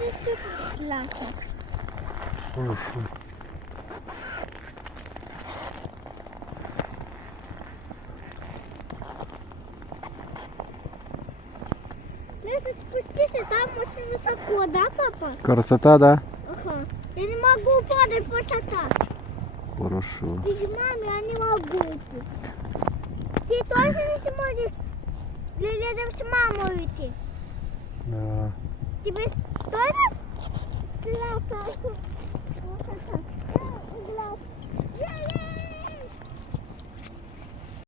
еще классно. Хорошо. Если спуститься, там очень высоко, да, папа? Красота, да? Ага. Я не могу падать просто так. Хорошо. Без мамы я не могу идти. Ты тоже не сможешь рядом с мамой идти? Да. Тебе тоже классно? Вот так.